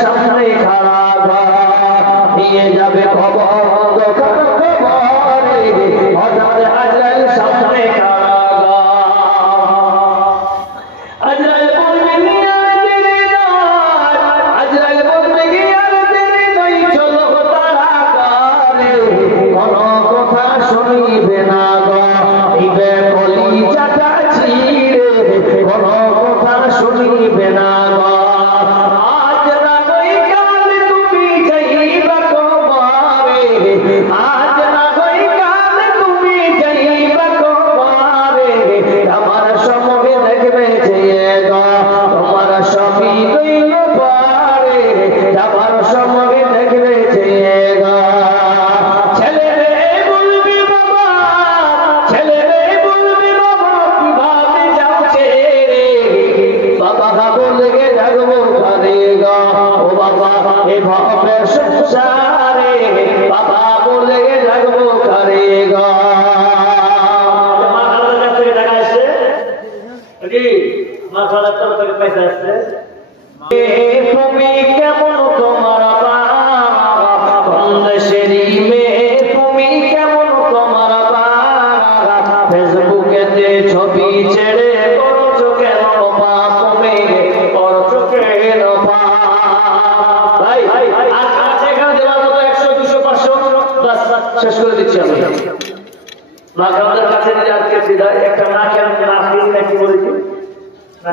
সামনে খারাপ নিয়ে যাবে খবর হঠাৎ আজরাইল সামনে খারাপ আজরাইল বলবে আজরাইল বলবে চলো তাড়াতাড়ি কোনো কথা শুনিবে না ইবে কলিজাটা ছিঁড়ে কোনো কথা শুনিবে না संसारे बाबा बोले लगबो करेगा তুমি কেমন তোমার বন্ধেরি মেয়ে তুমি কেমন তোমার ফেসবুকেতে ছবি ছেড়ে করছো কেন তুমি করছো কেন শেষ করে দিচ্ছি আমি আমাদের কাছে আজকে সিধা একটা না খেলাম না কি বলেছি না